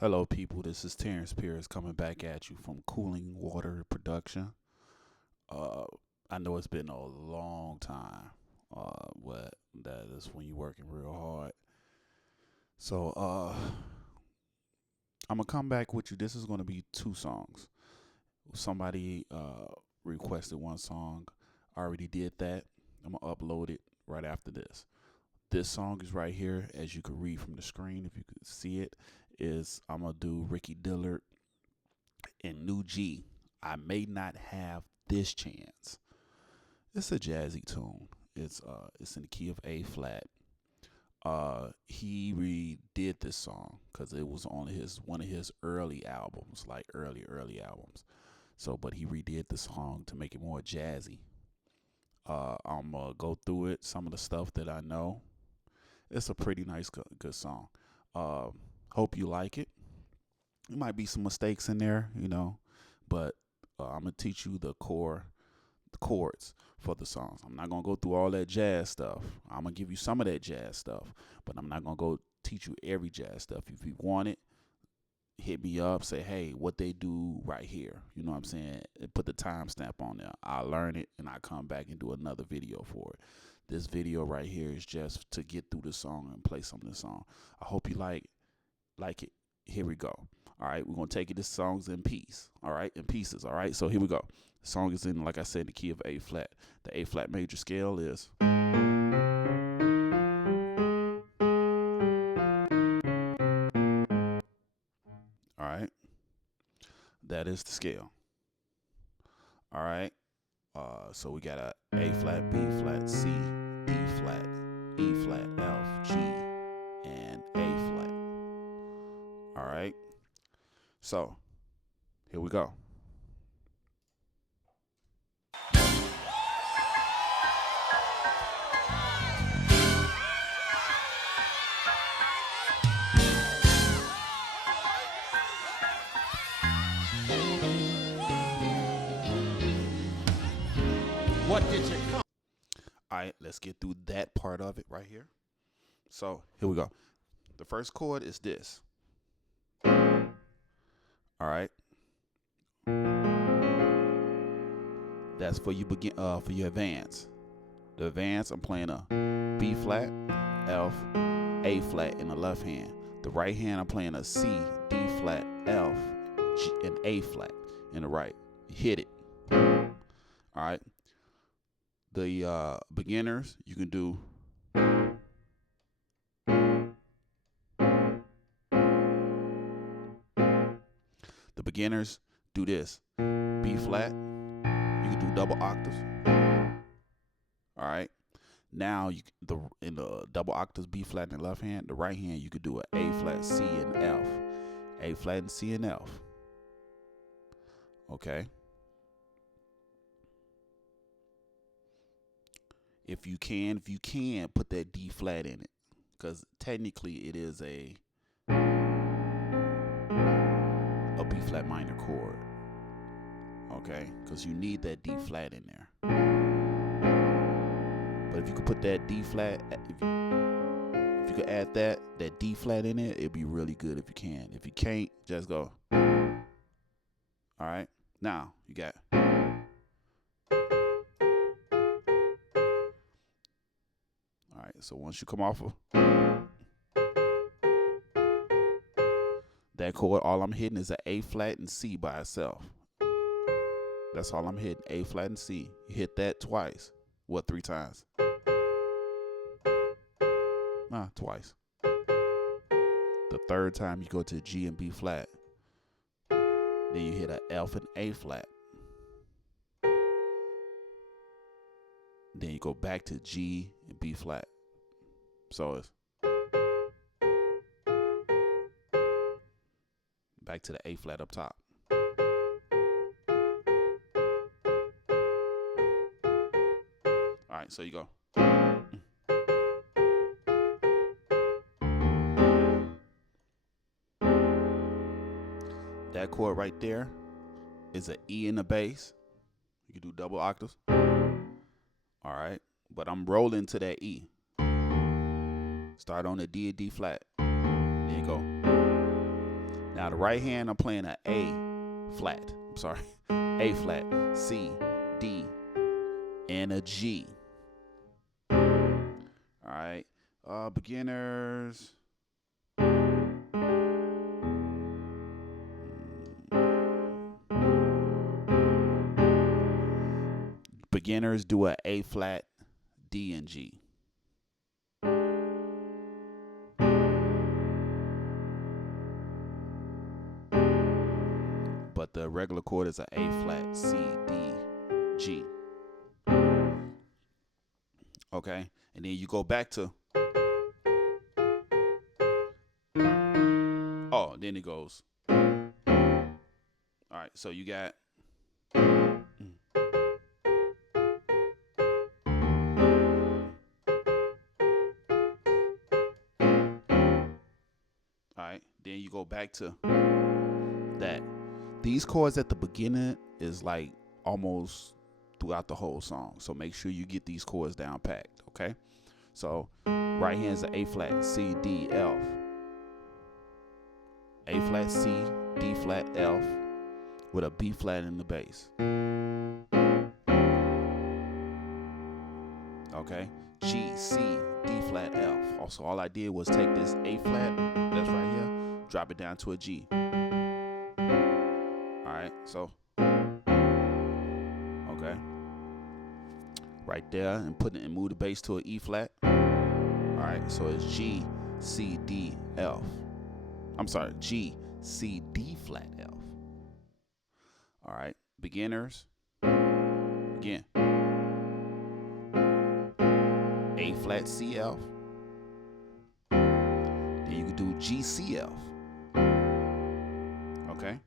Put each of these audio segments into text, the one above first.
Hello, people. This is Terrence Pierce coming back at you from Cooling Water Production. Uh, I know it's been a long time. What that is when you're working real hard. So, I'm gonna come back with you. This is gonna be two songs. Somebody requested one song. I already did that. I'm gonna upload it right after this. This song is right here, as you can read from the screen. If you could see it, is I'm gonna do Ricky Dillard in New G. I may not have this chance. It's a jazzy tune. It's in the key of A flat. He redid this song because it was on his one of his early albums, like early albums. So, but he redid the song to make it more jazzy. I'm gonna go through it. Some of the stuff that I know. It's a pretty nice, good song. Uh, Hope you like it. There might be some mistakes in there, but I'm gonna teach you the chords for the songs. I'm not gonna go through all that jazz stuff. I'm gonna give you some of that jazz stuff, but I'm not gonna go teach you every jazz stuff. If you want it, hit me up. Say, hey, what they do right here. You know what I'm saying? And put the timestamp on there. I learn it and I come back and do another video for it. This video right here is just to get through the song and play some of the song. I hope you like it. Here we go. All right, we're gonna take it. This song's in piece. All right, in pieces. All right, so here we go. The song is in, like I said, the key of A flat. The A flat major scale is. All right, that is the scale. All right. So we got a flat, B flat, C, D flat, E flat, F, G, and A flat. All right. So here we go. What did you come? All right, let's get through that part of it right here. So here we go. The first chord is this. All right. That's for you begin for your advance. The advance, I'm playing a B flat, F, A flat in the left hand. The right hand, I'm playing a C, D flat, F, G, and A flat in the right. Hit it. All right. The beginners, you can do the beginners do this. B flat. You can do double octaves. All right. Now in the double octaves, B flat in the left hand, the right hand you could do a flat, C, and F. A flat and C and F. Okay. If you can, put that D flat in it, because technically it is a B flat minor chord. Okay, because you need that D flat in there. But if you could put that D flat, if you could add that D flat in it, it'd be really good if you can. If you can't, just go. All right. Now you got. All right. So once you come off of that chord, all I'm hitting is an A flat and C by itself. That's all I'm hitting. A flat and C. You hit that twice. What, 3 times? Nah, twice. The third time you go to G and B flat. Then you hit a F and A flat. Then you go back to G and B flat. So it's back to the A flat up top. All right, so you go. That chord right there is an E in the bass. You can do double octaves. All right, but I'm rolling to that E. Start on the D and D flat. There you go. Now the right hand, I'm playing an A flat. I'm sorry, A flat, C, D, and a G. All right, beginners. Beginners do a A flat, D, and G. But the regular chord is a A flat, C, D, G. Okay, and then you go back to. Oh, then it goes. All right, so you got. All right, then you go back to that. These chords at the beginning is like almost throughout the whole song. So make sure you get these chords down packed, okay? So right hand is an A flat, C, D, F. A flat, C, D flat, F with a B flat in the bass. Okay? G, C, D flat, F. Also, all I did was take this A flat that's right here, drop it down to a G. Alright, so okay. Right there, and move the bass to an E flat. Alright, so it's G, C, D, F. I'm sorry, G, C, D flat, F. Alright, beginners. Again. A flat, C, F. Then you can do G, C, F. Okay.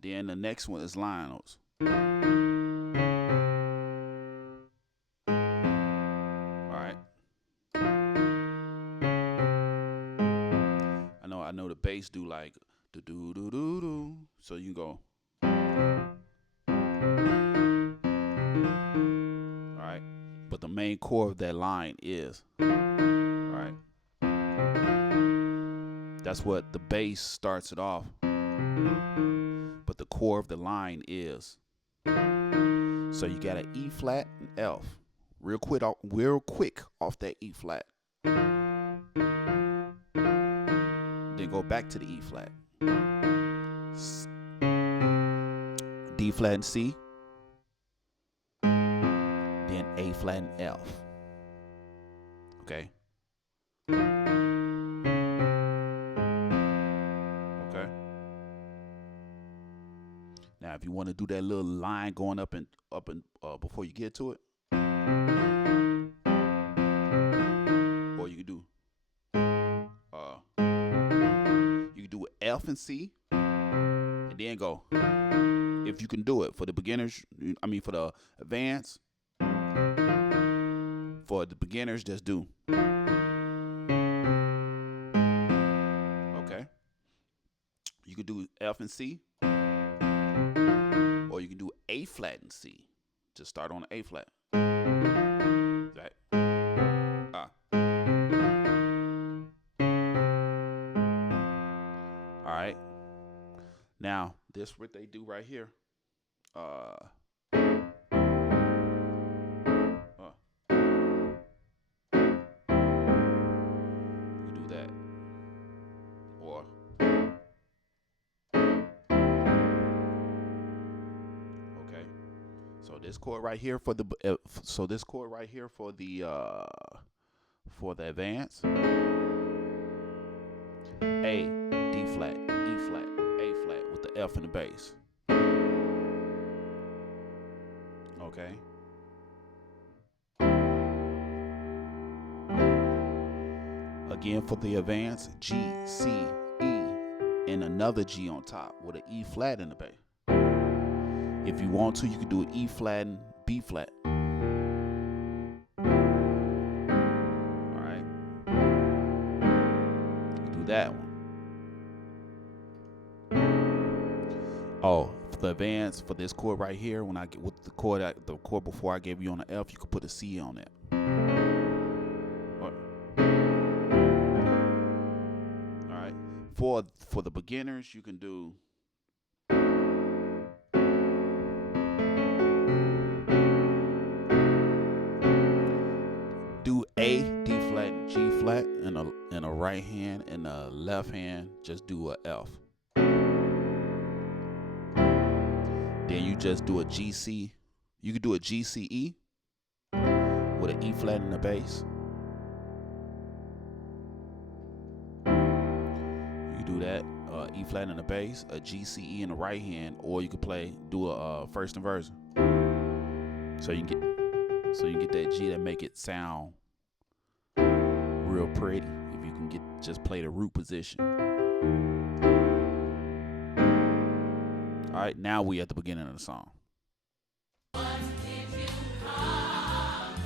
Then the next one is line notes. Alright. I know the bass do like do do do do do. So you go. Alright. But the main core of that line is. Alright. That's what the bass starts it off. But the core of the line is. So you got an E flat and F. Real quick off that E flat. Then go back to the E flat. D flat and C. Then A flat and F. Okay. Now, if you want to do that little line going up and before you get to it, or you can do F and C, and then go. If you can do it for the beginners, for the advanced. For the beginners, just do. Okay. You can do F and C. Or you can do A flat and C. Just start on A flat. Right. All right. Now, this what they do right here. You do that. Or so this chord right here for the advance. A, D flat, E flat, A flat with the F in the bass. Okay. Again for the advance, G, C, E, and another G on top with an E flat in the bass. If you want to, you can do an E flat and B flat. All right. You can do that one. Oh, for the advance, for this chord right here, when I get with the chord before I gave you on the F, you could put a C on that. All right. for the beginners, you can do A, D flat, and G flat in a right hand, and the left hand just do a F. Then you just do a GC. You can do a GCE with an E flat in the bass. You do that, E flat in the bass, a GCE in the right hand, or you could do a first inversion. So you can get that G that make it sound real pretty. If you can just play the root position. All right, now we at the beginning of the song.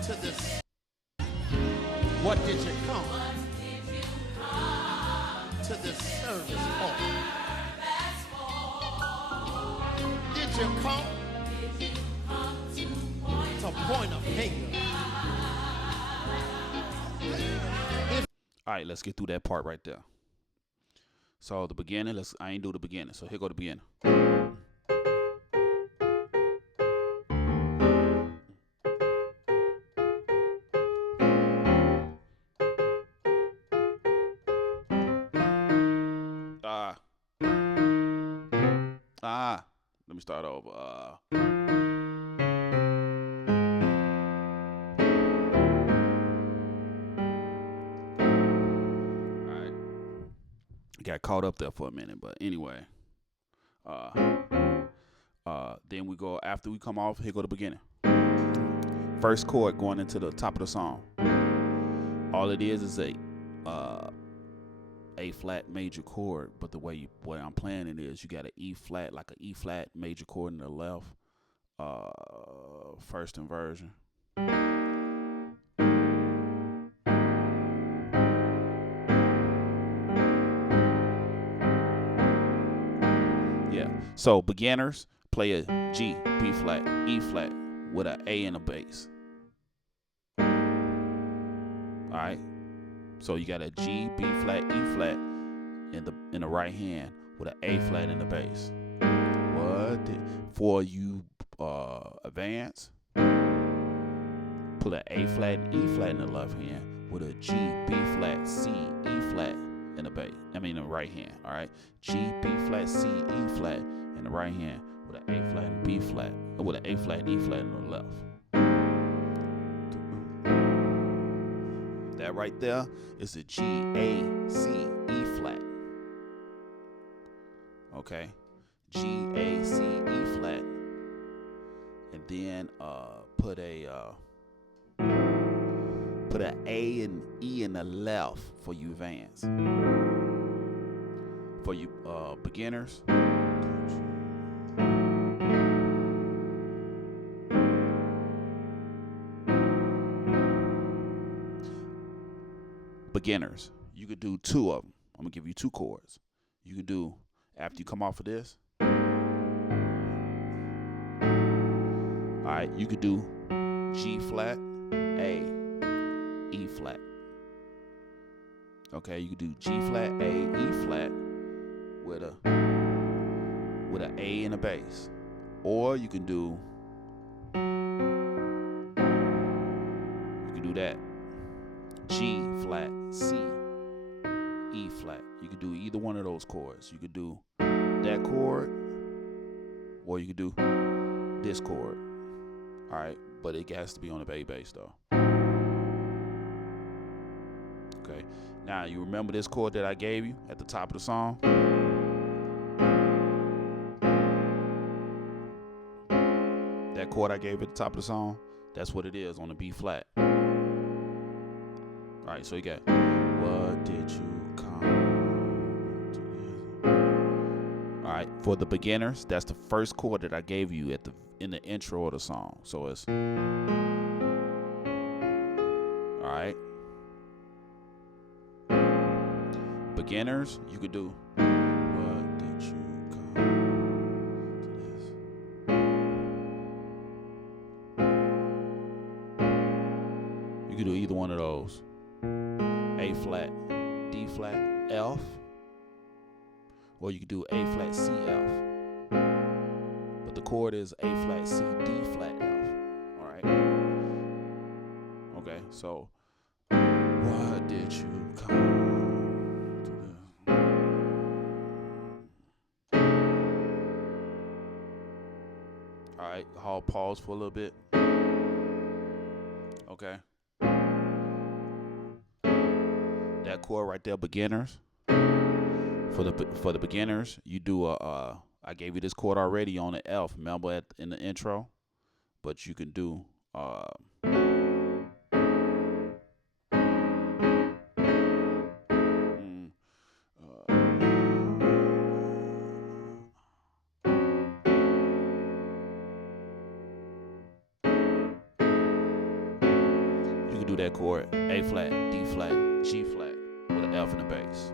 To this. What did you come? To this service for? Did you come? To point a finger. All right, let's get through that part right there. So the beginning, I ain't do the beginning. So here go the beginning. Let me start over. All right. Got caught up there for a minute, but anyway. Then we go, after we come off, here go the beginning. First chord going into the top of the song. All it is a flat major chord, but the way I'm playing it is you got an E flat, like an E flat major chord in the left, first inversion. Yeah. So beginners play a G, B flat, E flat with an A in the bass. All right. So you got a G, B flat, E flat in the right hand with an A flat in the bass. For you advance, put an A flat and E flat in the left hand with a G, B flat, C, E flat in the bass. In the right hand. All right. G, B flat, C, E flat in the right hand with an A flat and B flat, with an A flat and E flat in the left. That right there is a G, A, C, E flat. Okay. G, A, C, E flat. And then put an A and E in the left for you advance. For you beginners. Beginners, you could do two of them. I'm gonna give you two chords. You could do, after you come off of this, all right, you could do G flat, A, E flat. Okay, you could do G flat, A, E flat with an A in the bass. Or you can do that. G flat, C, E flat. You could do either one of those chords. You could do that chord, or you could do this chord. All right, but it has to be on the A bass though. Okay. Now you remember this chord that I gave you at the top of the song? That chord I gave you at the top of the song, that's what it is on the B flat. All right, so you got, what did you come to? All right, for the beginners, that's the first chord that I gave you in the intro of the song. So it's, all right. Beginners, you could do, what did you come to this? You could do either one of those. A flat, D flat, F, or you can do A flat C F. But the chord is A flat C D flat F. All right. Okay, so what did you come to the? All right, I'll pause for a little bit. Okay. That chord right there, beginners. For the beginners, you do I gave you this chord already on the F. Remember in the intro, but you can do you can do that chord A flat, D flat, G flat with an F in the bass.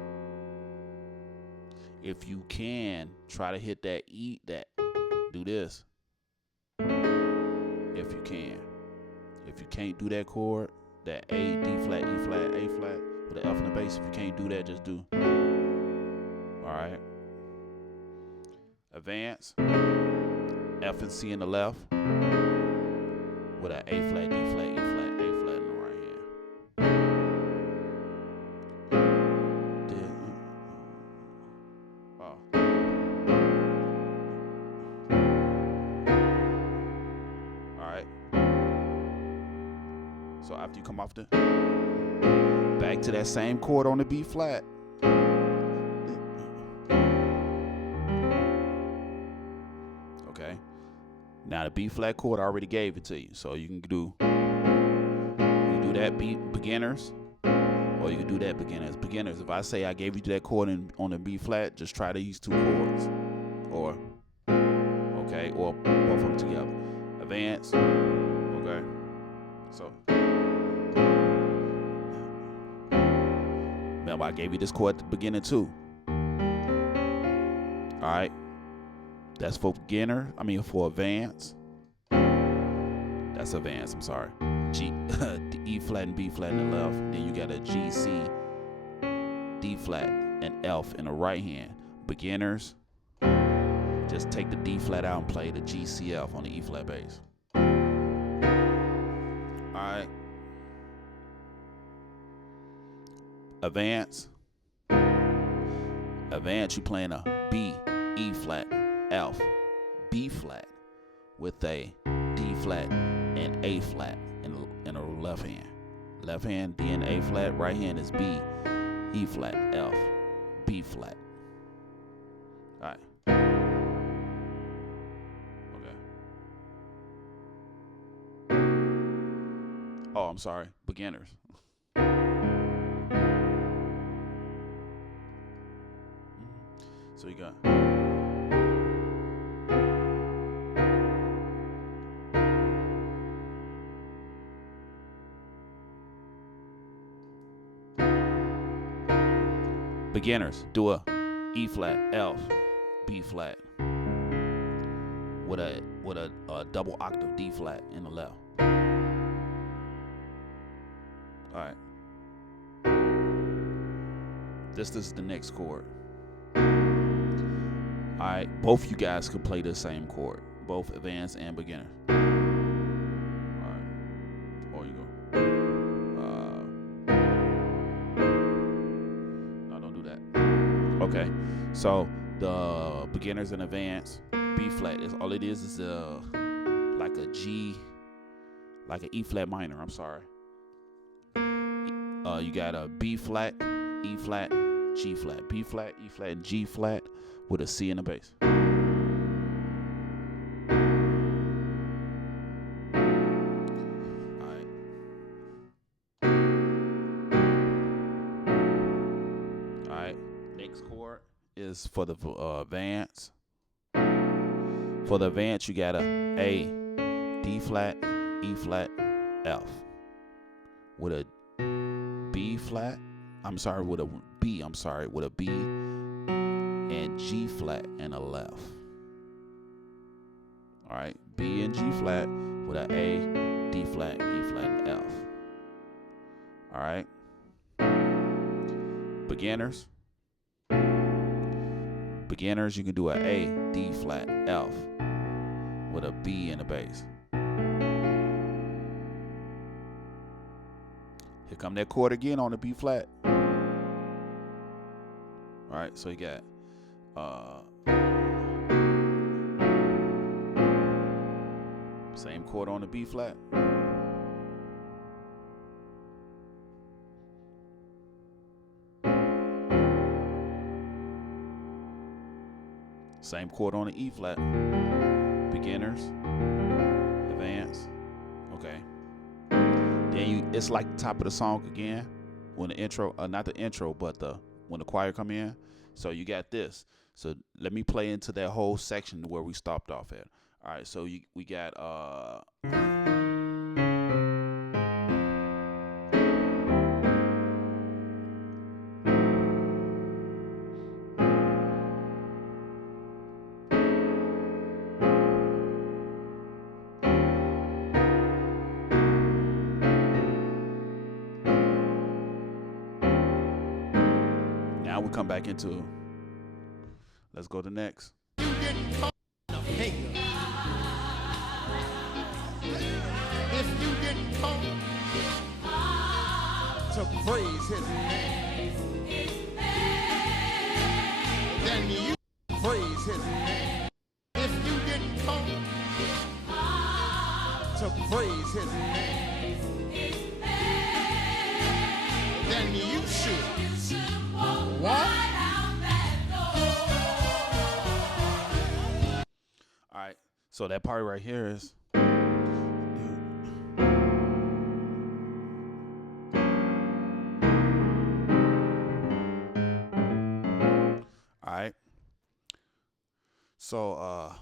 If you can, try to hit that E, do this. If you can. If you can't do that chord, that A, D flat, E flat, A flat with an F in the bass, if you can't do that, just do. All right. Advance. F and C in the left with an A flat, D flat, E flat, A flat in the right hand. So after you come off back to that same chord on the B flat. Okay. Now the B flat chord I already gave it to you. So you can do that beginners, or you can do that beginners. Beginners, if I say I gave you that chord on the B flat, just try these two chords. Or both of them together. Advance. Okay. So remember, I gave you this chord at the beginning too. All right. That's for beginner. For advance. That's advance. I'm sorry. G, E flat and B flat in the left. Then you got a G, C, D flat, and F in the right hand. Beginners, just take the D flat out and play the G, C, F on the E flat bass. All right. Advance. You playing a B, E flat, F, B flat with a D flat and A flat in the left hand. Left hand, D and A flat. Right hand is B, E flat, F, B flat. All right. Okay. Oh, I'm sorry. Beginners. So you got. Beginners, do a E flat, F, B flat with a double octave D flat in the left. All right. This is the next chord. All right, both you guys could play the same chord, both advanced and beginner. All right, or you go. No, don't do that. Okay, so the beginners and advanced B flat is all it is like a G, like an E flat minor. I'm sorry. You got a B flat, E flat, G flat, B flat, E flat, and G flat with a C in the bass. All right. Next chord is for the advance. For the advance, you got a D flat, E flat, F with a B flat. With a B and G flat and a left. All right, B and G flat with an A, D flat, E flat, and F. All right. Beginners. beginners, you can do an A, D flat, F with a B in the bass. Here come that chord again on the B flat. All right, so you got same chord on the B flat. Same chord on the E flat. Beginners, advance, okay. Then it's like the top of the song again when the intro, not the intro, but when the choir come in. So you got this. So let me play into that whole section where we stopped off at. All right, so we got now we come back into, let's go to next. You didn't come a finger. If you didn't come to praise his name, then you praise his name. If you didn't come to praise his name, then you should walk. All right, so that part right here is. All right. So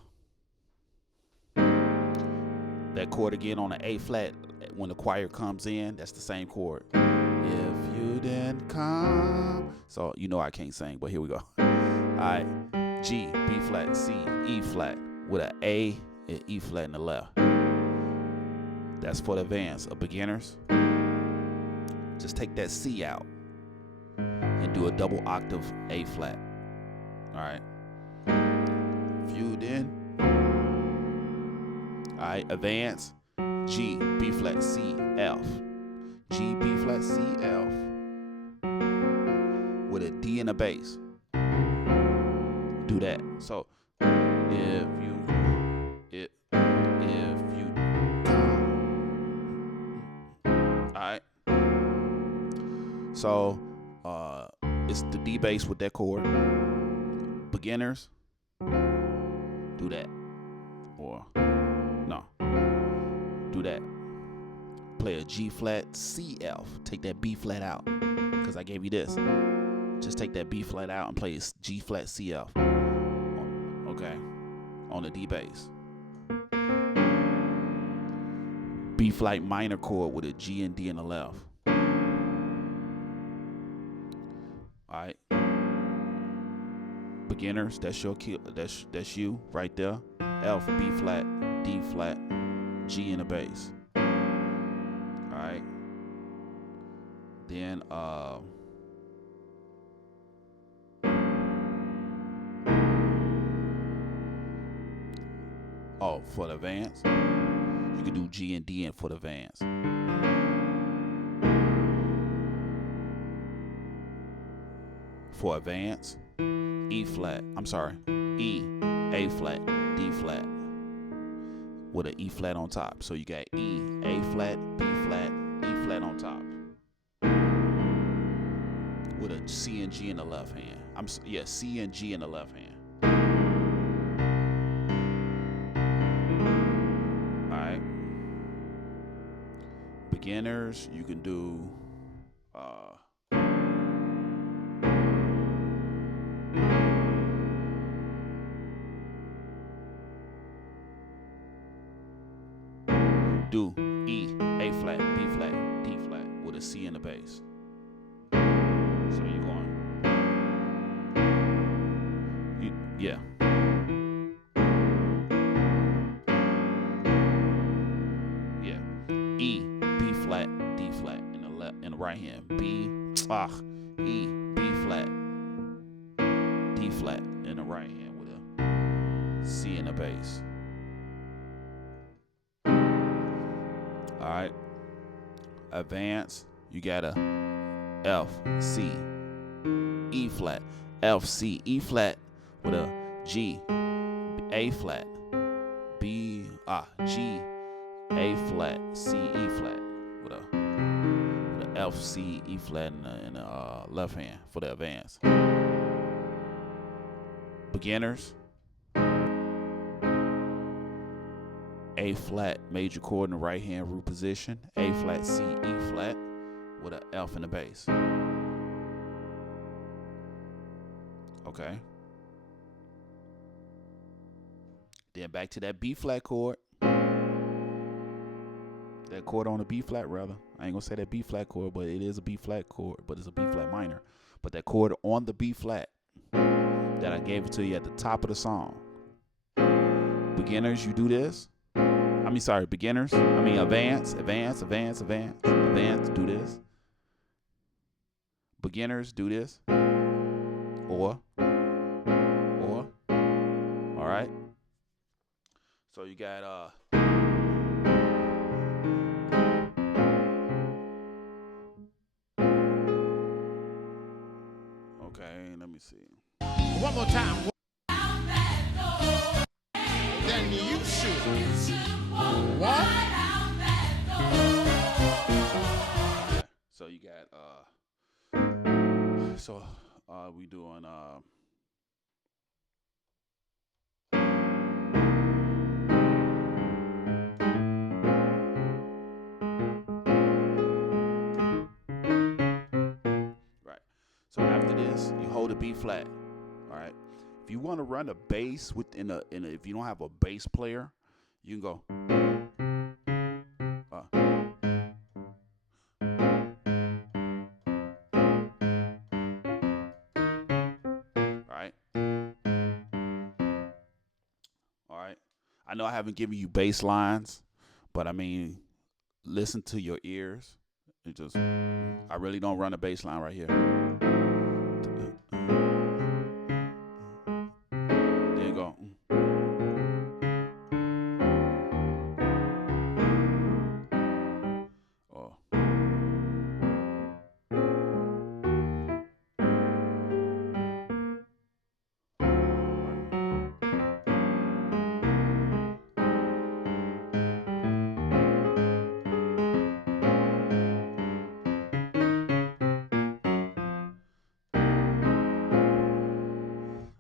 that chord again on the A flat when the choir comes in, that's the same chord. If you didn't come. So you know I can't sing, but here we go. All right. G, B flat, C, E flat with an A and E flat in the left. That's for the advance. Of beginners, just take that C out and do a double octave A flat. All right. If you didn't. All right. Advance. G, B flat, C, F. G, B flat, C, F with a D in the bass. Do that. So if you come. All right. So it's the D bass with that chord. Beginners, do that. Or no, do that. Play a G flat, C, F. Take that B flat out because I gave you this. Just take that B flat out and play G flat, C, F. Okay, on the D bass. B flat minor chord with a G and D in the left. All right. Beginners, that's your key. That's you right there. F, B flat, D flat, G in the bass. All right. Then for the advance, you can do G and D in for the advance. For advance, E flat. I'm sorry, E, A flat, D flat with an E flat on top. So you got E, A flat, B flat, E flat on top with a C and G in the left hand. C and G in the left hand. All right. Beginners, you can do do E, A flat, B flat, D flat with a C in the bass. So you're going, yeah. Yeah. E, B flat, D flat in the left, in the right hand. E, B flat, D flat in the right hand with a C in the bass. All right. Advance. You got a F, C, E flat, F, C, E flat with a G, A flat, G, A flat, C, E flat with a F, C, E flat in the left hand for the advance. Beginners. A flat major chord in the right hand root position. A flat, C, E flat with an F in the bass. Okay. Then back to that B flat chord. That chord on the B flat, rather. I ain't gonna say that B flat chord, but it is a B flat chord, but it's a B flat minor. But that chord on the B flat that I gave it to you at the top of the song. Beginners, you do this. Beginners. Advance, do this. Beginners, do this. Or. All right. So you got okay, let me see. One more time. Then you should walk. Okay. So you got we doing right. So after this, you hold a B flat. All right. If you want to run a bass if you don't have a bass player, you can go. All right. I know I haven't given you bass lines, but listen to your ears. I really don't run a bass line right here. There you go. Oh.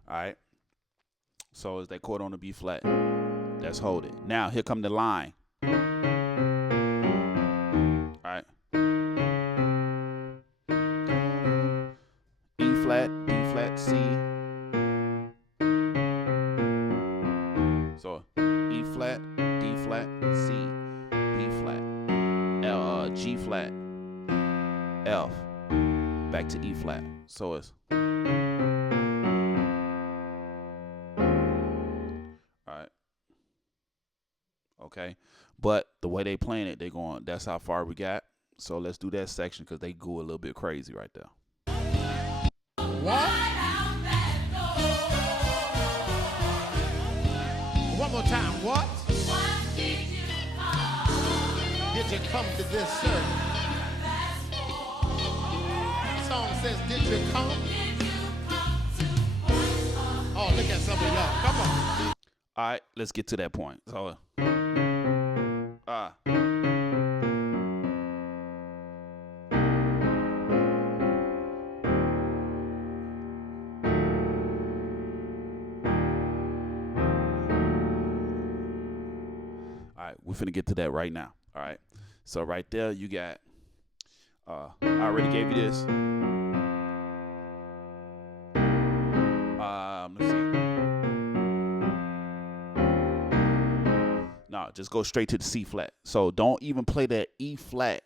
All right. So is that chord on the B flat? Let's hold it. Now here come the line. All right. E flat, D flat, C. So E flat, D flat, C, B flat, G flat, F, back to E flat. So it's okay, but the way they playing it, that's how far we got. So let's do that section because they go a little bit crazy right there. What? One more time. What? Did you come to this service? The song says, did you come? Oh, look at some of y'all. Come on. All right, let's get to that point. So we're finna get to that right now. All right. So right there, you got. I already gave you this. Let's see. No, just go straight to the C flat. So don't even play that E flat.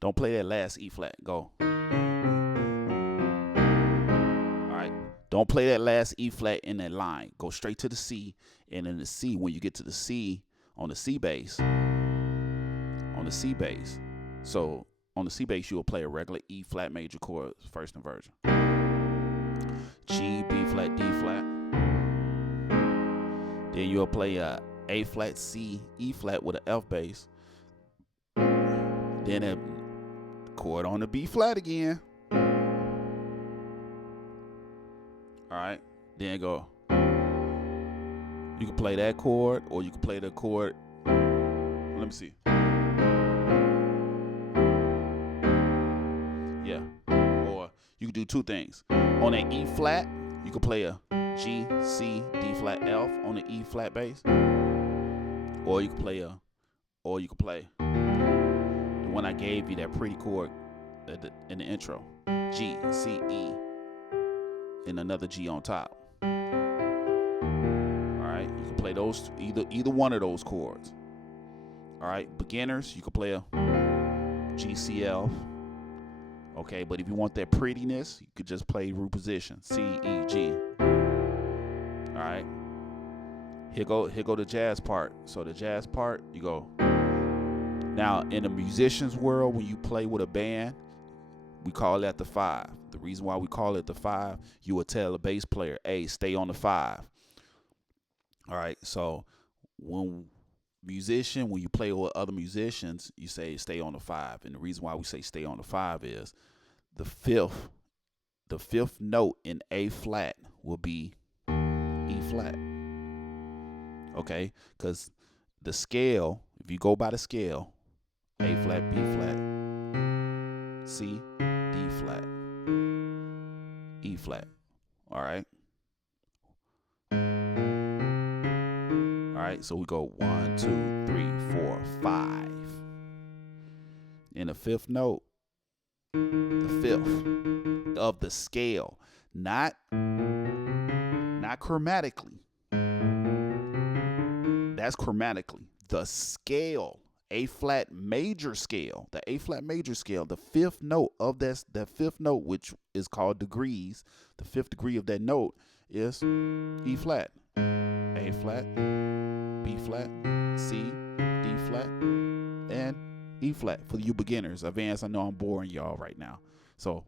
Don't play that last E flat. Go. All right. Don't play that last E flat in that line. Go straight to the C, and in the C, when you get to the C, on the C bass, so on the C bass, you will play a regular E flat major chord, first inversion. G, B flat, D flat. Then you'll play a A flat, C, E flat with an F bass. Then a chord on the B flat again. All right. Then go. You can play that chord, or you can play the chord. Let me see. Yeah. Or you can do two things. On an E flat, you can play a G, C, D flat, F on the E flat bass. Or you can play the one I gave you, that pretty chord in the intro. G, C, E, and another G on top. Alright, you can play those, either one of those chords. Alright, beginners, you can play a G, C, F. Okay, but if you want that prettiness, you could just play root position, C, E, G. Alright. Here go the jazz part. So the jazz part, you go. Now, in the musician's world, when you play with a band, we call that the 5. The reason why we call it the 5, you would tell a bass player, hey, stay on the 5. All right, so when you play with other musicians, you say stay on the 5. And the reason why we say stay on the 5 is the fifth note in A flat will be E flat. Okay, because the scale, if you go by the scale, A flat, B flat, C, D flat, E flat. All right. All right, so we go 1, 2, 3, 4, 5. In the fifth note, the fifth of the scale, not chromatically. That's chromatically. The scale, A flat major scale, the A flat major scale, the fifth note of that fifth note, which is called degrees, the fifth degree of that note is E flat, A flat, B flat, C, D flat, and E flat. For you beginners, advanced, I know I'm boring y'all right now. So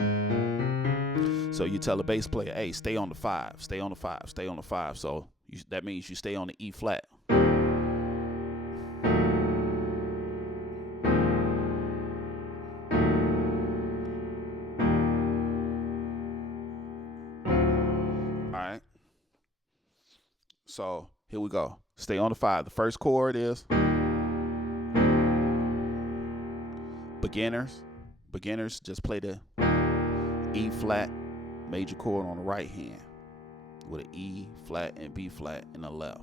you tell the bass player, hey, stay on the 5, stay on the 5, stay on the 5. So that means you stay on the E flat. Alright. So here we go. Stay on the 5. The first chord is beginners. Beginners just play the E flat major chord on the right hand with an E flat and B flat in the left.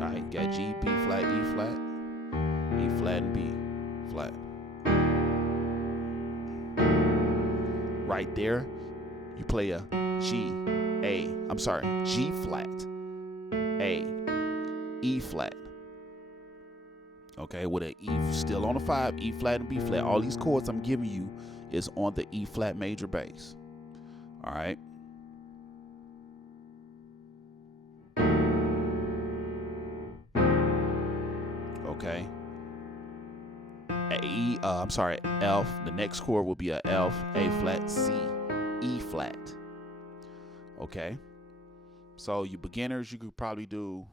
Alright, got G, B flat, E flat, E flat and B flat. Right there, you play a G flat, A, E flat. Okay, with an E still on the 5, E flat and B flat. All these chords I'm giving you is on the E flat major bass. All right. Okay. F. The next chord will be a F, A flat, C, E flat. Okay. So you beginners, you could probably do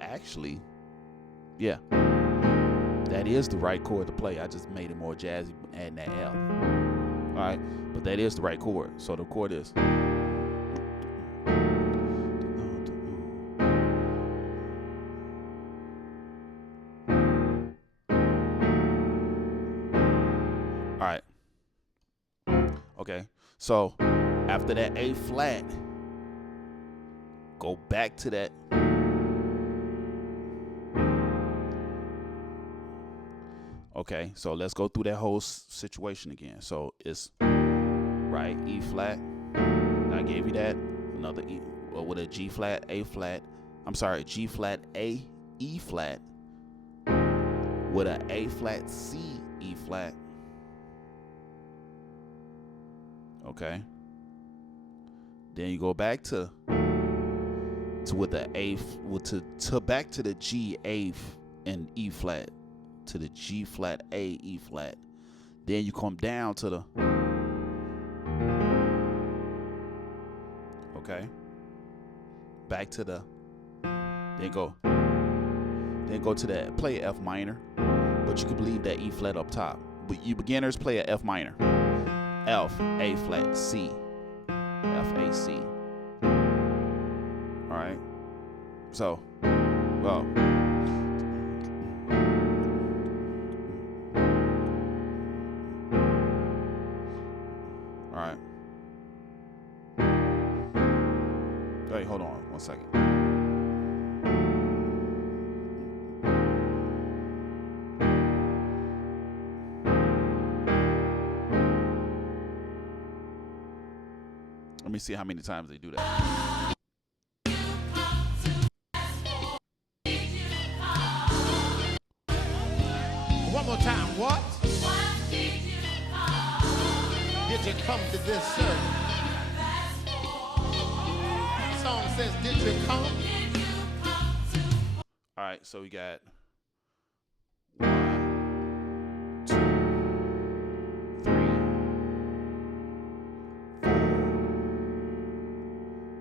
actually, yeah, that is the right chord to play. I just made it more jazzy adding that F. All right, but that is the right chord. So the chord is. All right. Okay. So after that A flat, go back to that. Okay, so let's go through that whole situation again. So it's right, E flat. I gave you that. Another E with a G flat, A flat. G flat, A, E flat. With a A flat, C, E flat. Okay. Then you go back to with the A to back to the G, A, and E flat. To the G flat, A, E flat. Then you come down to the, okay, back to the, then go to that, play F minor, but you can leave that E flat up top. But you beginners play a F minor, F, A flat, C, F, A, C. All right, so, well, all right. Wait, hold on 1 second. Let me see how many times they do that. One more time. What? Did you come to this service? The song says, did you come? All right, so we got 1, 2, 3,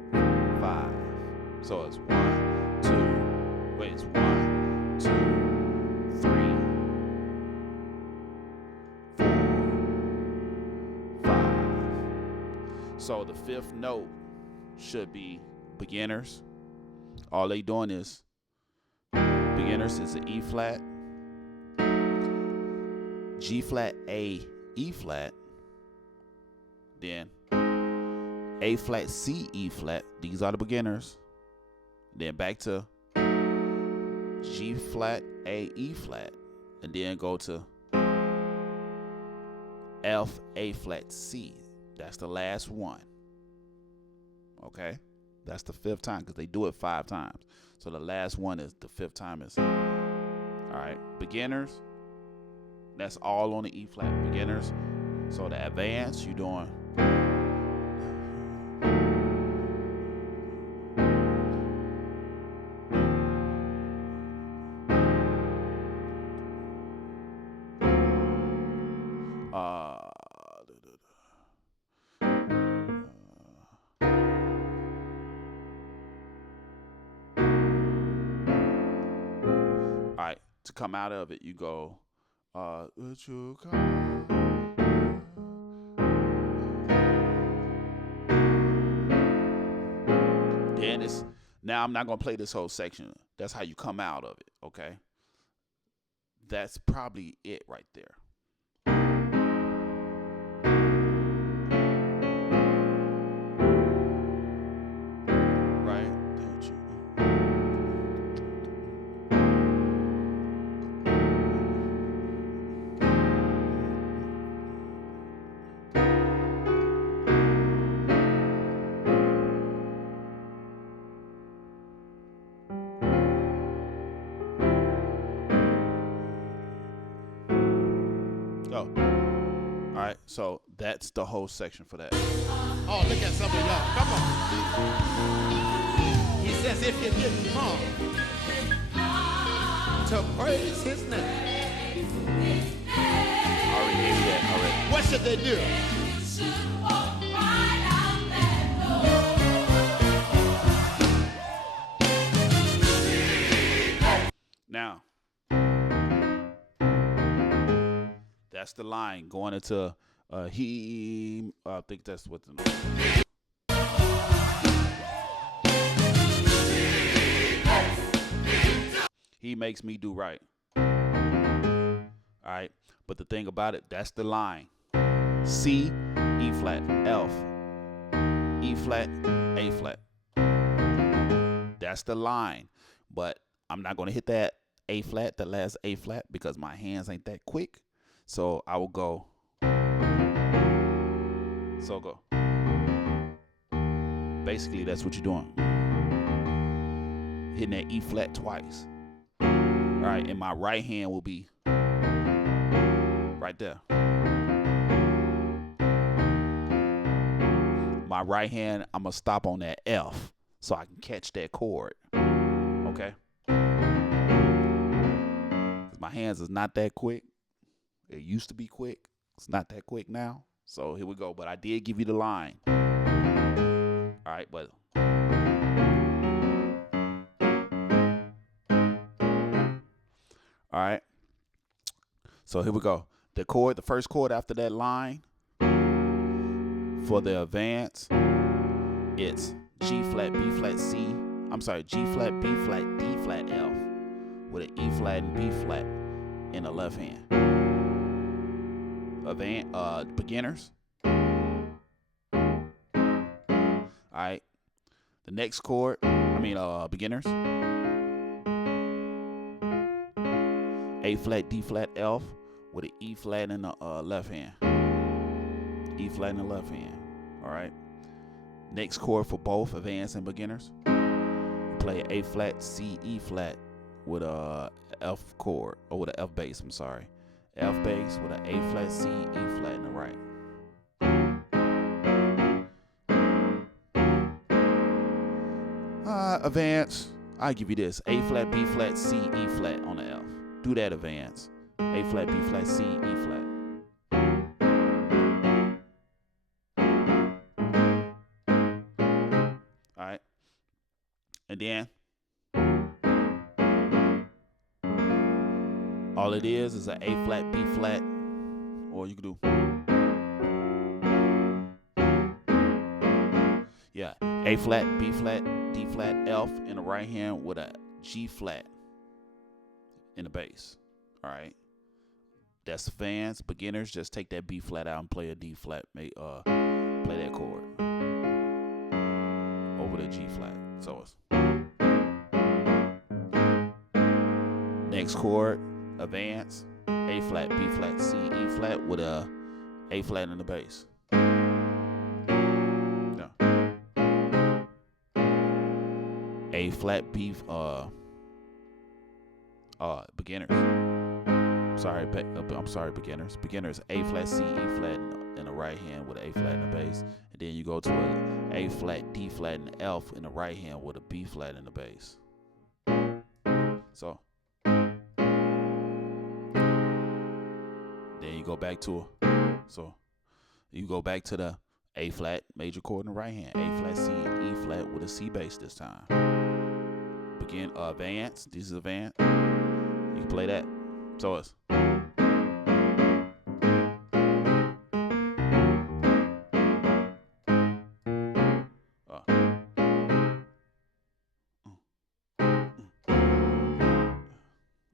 4, 5. So it's 1, 2. Wait, it's 1, 2, 3, 4, 5. So the fifth note should be beginners. All they doing is beginners is an E flat, G flat, A, E flat, then A flat, C, E flat. These are the beginners. Then back to G flat, A, E flat, and then go to F, A flat, C. That's the last one. Okay? That's the fifth time because they do it 5 times. So the last one is the fifth time is. All right, beginners. That's all on the E flat. Beginners. So the advanced, you doing. All right, to come out of it, you go, would you come? Then it's, now I'm not going to play this whole section. That's how you come out of it, okay? That's probably it right there. Right? Oh. All right, so that's the whole section for that. Oh, look at some of y'all. Come on. He says, if you didn't come to praise his name, I already gave you that already. what should they do? Now, that's the line going into he. I think that's what the. He makes me do right. All right, but the thing about it, that's the line. C, E flat, F, E flat, A flat. That's the line, but I'm not gonna hit that A flat, the last A flat, because my hands ain't that quick. So I will go. So go. Basically, that's what you're doing. Hitting that E flat twice. All right, and my right hand will be right there. My right hand, I'm gonna stop on that F so I can catch that chord. Okay? My hands is not that quick. It used to be quick. It's not that quick now. So here we go. But I did give you the line. All right, but all right. So here we go. The first chord after that line for the advance, it's G flat, B flat, C. I'm sorry, G flat, B flat, D flat, F with an E flat and B flat in the left hand. Beginners. All right. The next chord, beginners. A flat, D flat, F with an E flat in the left hand. E flat in the left hand. All right. Next chord for both advanced and beginners. You play A flat, C, E flat with a F chord, or with an F bass. I'm sorry. F bass with an A flat, C, E flat in the right. Advance, I give you this: A flat, B flat, C, E flat on the F. Do that advance. A flat, B flat, C, E flat. All right, and then all it is an A flat, B flat, or you can do, yeah, A flat, B flat, D flat, F in the right hand with a G flat in the bass. All right, that's advanced. Beginners, just take that B flat out and play a D flat. Play that chord over the G flat. So it's next chord, advance, A flat, B flat, C, E flat with a A flat in the bass. No. A flat, B, beginners. I'm sorry, beginners. Beginners, A flat, C, E flat in the right hand with an A flat in the bass. And then you go to an A flat, D flat, and F in the right hand with a B flat in the bass. So then you go back to the A flat major chord in the right hand, A flat, C, E flat with a C bass this time. Begin advance. This is advance. You can play that. So it's all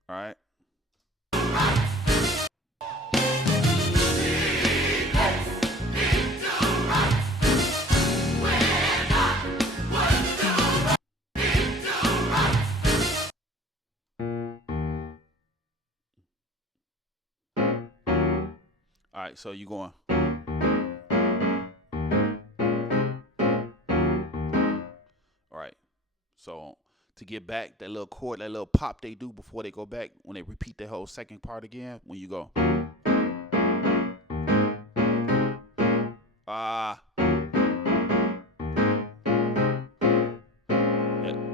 right. All right, so you going. All right. So to get back, that little chord, that little pop they do before they go back, when they repeat the whole second part again, when you go.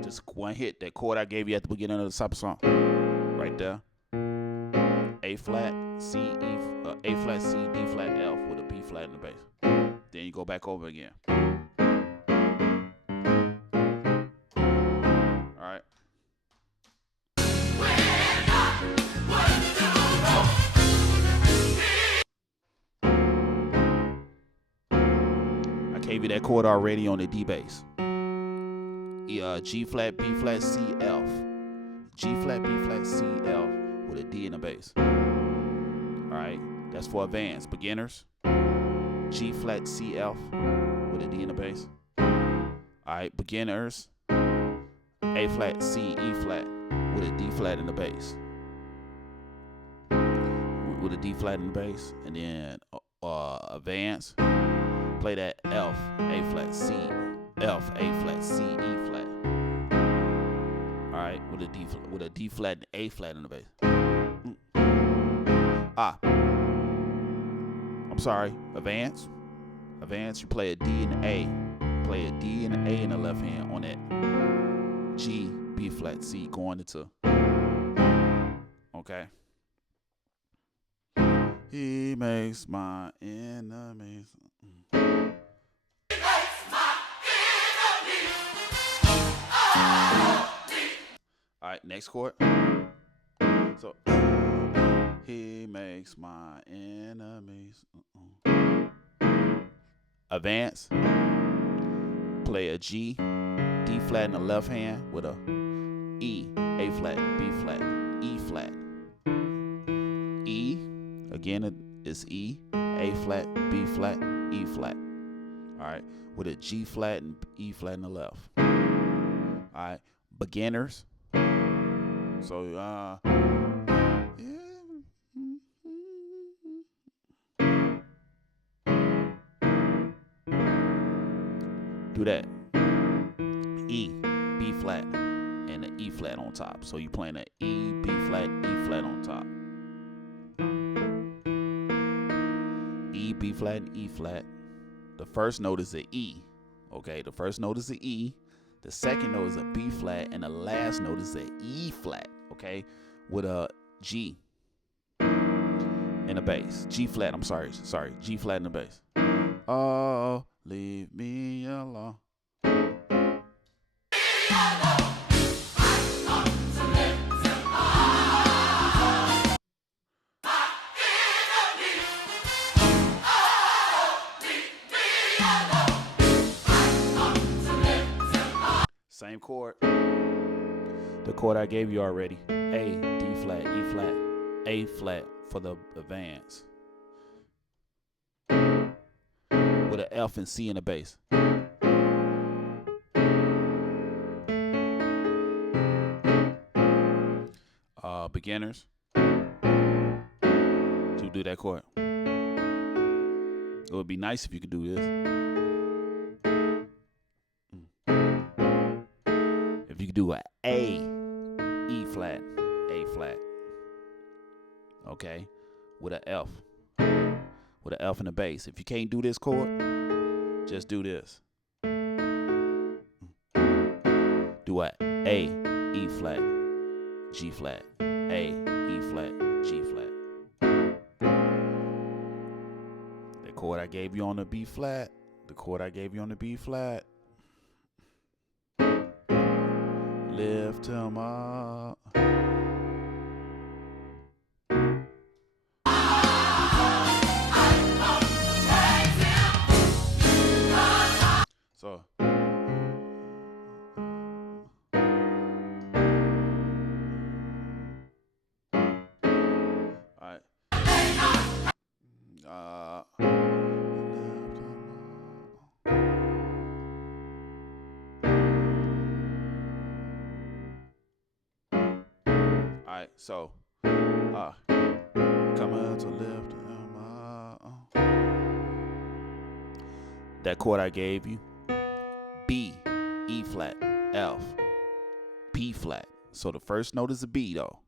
Just one hit, that chord I gave you at the beginning of the top song. Right there. A flat, C, E, A flat, C, D flat, F with a B flat in the bass. Then you go back over again. All right. I gave you that chord already on the D bass. G flat, B flat, C, F. G flat, B flat, C, F with a D in the bass. Alright, that's for advanced. Beginners, G flat, C, F with a D in the bass. Alright, beginners, A flat, C, E flat with a D flat in the bass. With a D flat in the bass. And then advanced, play that F, A flat, C, F, A flat, C, E flat. All right, with a D flat and A flat in the bass. I'm sorry, advance. You play a D and A. Play a D and an A in the left hand on that G, B flat, C going into. Okay. He makes my enemies. All right, next chord. So he makes my enemies. Advance. Play a G, D flat in the left hand with a E, A flat, B flat, E flat. E, again it's E, A flat, B flat, E flat. All right, with a G flat and E flat in the left. All right, beginners. So do that. E, B flat, and the E flat on top. So you playing an E, B flat, E flat on top. E, B flat, and E flat. The first note is an E. Okay, the first note is an E. The second note is a B flat, and the last note is an E flat. Okay, with a G in the bass. G flat. I'm sorry. G flat in the bass. Oh, leave me alone. Same chord. The chord I gave you already. A, D flat, E flat, A flat for the advance. With an F and C in the bass. Beginners. To do that chord. It would be nice if you could do this. If you could do A, E flat, A flat. Okay, with an F. With an F in the bass. If you can't do this chord, just do this. Do a E flat, G flat, A, E flat, G flat. The chord I gave you on the B flat. The chord I gave you on the B flat. Lift him up. So alright. Alright, so coming to lift him up. That chord I gave you. B, E flat, F, B flat. So the first note is a B though.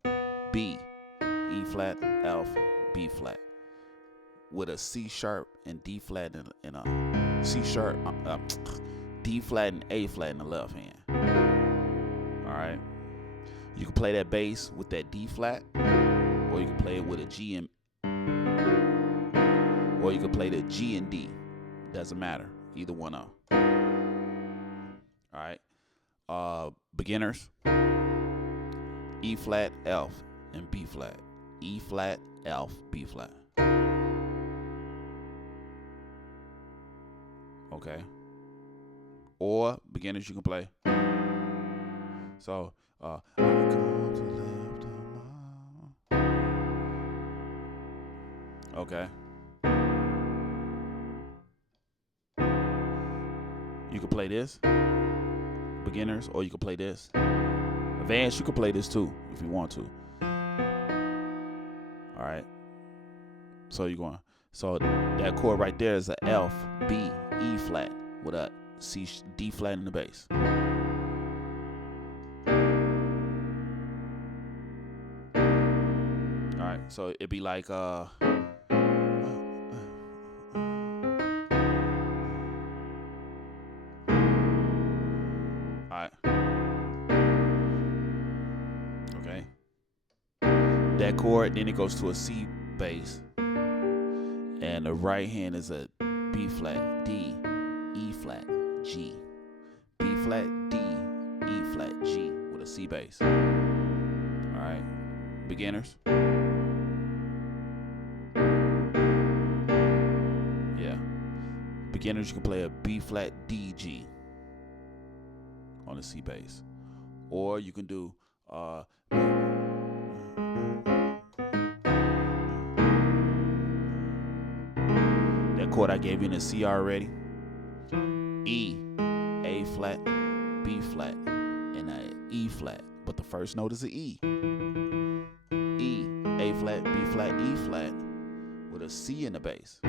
B, E flat, F, B flat. With a C sharp and D flat and a C sharp, D flat and A flat in the left hand. All right. You can play that bass with that D flat, or you can play it with a G and, or you can play the G and D. Doesn't matter. Either one of them. All right. Beginners. E flat, F, and B flat. E flat, F, B flat. Okay. Or beginners you can play. So, I come to lift him up. Okay. You can play this, beginners, or you can play this. Advanced, you can play this too if you want to. All right. So you're going. So that chord right there is a F, B, E flat with a C, D flat in the bass. All right. So it'd be like all right. Okay. That chord, then it goes to a C bass. And the right hand is a B flat, D, E flat, G. B flat, D, E flat, G with a C bass. All right, beginners. Yeah, beginners, you can play a B flat, D, G on the C bass, or you can do that chord I gave you in the C already. E, A flat, B flat, and a E flat. But the first note is an E. E, A flat, B flat, E flat with a C in the bass.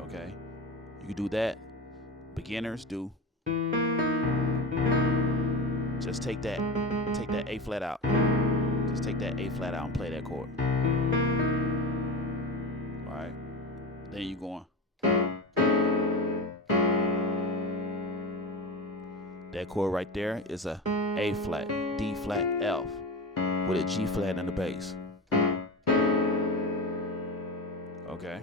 Okay, you can do that. Beginners do. Just take that A flat out. Just take that A flat out and play that chord. All right, then you going. That chord right there is a A flat, D flat, F with a G flat in the bass. Okay.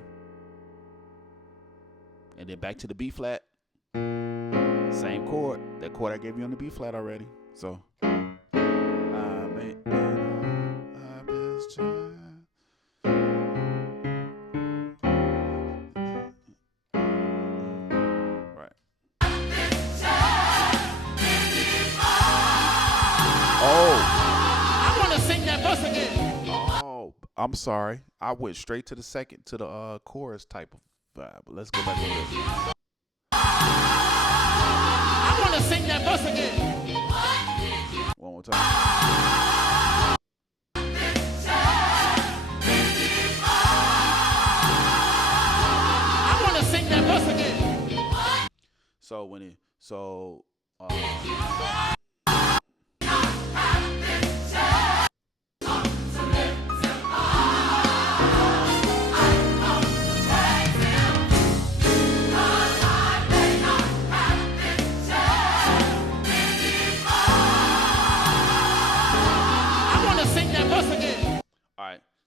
And then back to the B flat. Same chord. That chord I gave you on the B flat already. So I'm sorry. I went straight to the chorus type of vibe. But let's go back to this. I want to sing that verse again. One more time. I want to sing that verse again.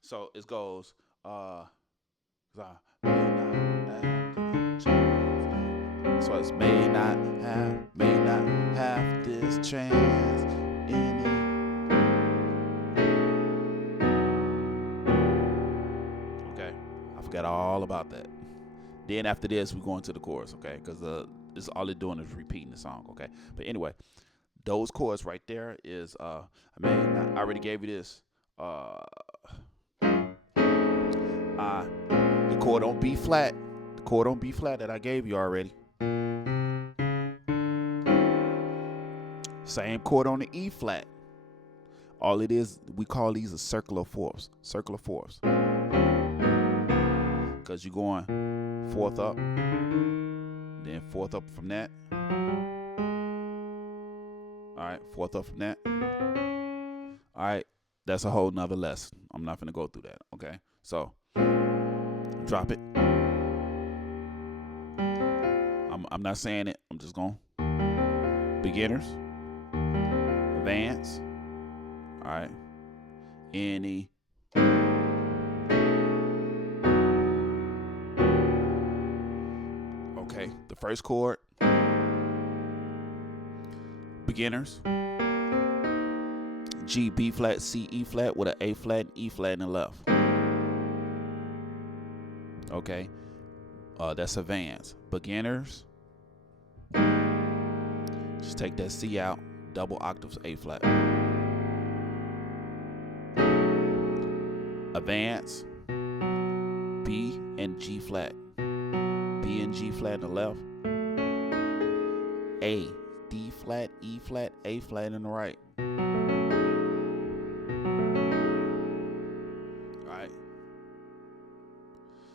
So it goes, so it's may not have this chance in it. Okay, I forgot all about that. Then after this, we go into the chorus, okay? Because this all they're doing is repeating the song, okay? But anyway, those chords right there is, I already gave you this. The chord on B flat. The chord on B flat that I gave you already. Same chord on the E flat. All it is, we call these a circular fourths. Circular fourths. Because you're going fourth up, then fourth up from that. All right, fourth up from that. All right, that's a whole nother lesson. I'm not going to go through that, okay? So, drop it. I'm not saying it. I'm just going. Beginners. Advance. All right. Any. Okay. The first chord. Beginners. G, B flat, C, E flat with an A flat and E flat in the left. Okay. That's advanced. Beginners. Just take that C out. Double octaves A flat. Advance. B and G flat. B and G flat in the left. A, D flat, E flat, A flat in the right. All right.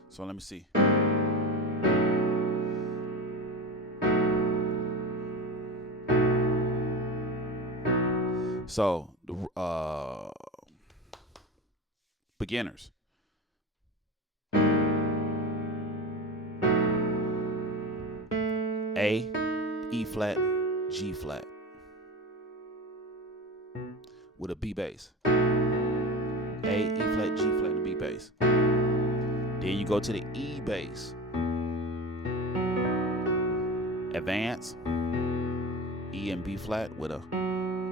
So let me see. So the beginners. A, E flat, G flat with a B bass. A, E flat, G flat, and B bass. Then you go to the E bass. Advance. E and B flat with a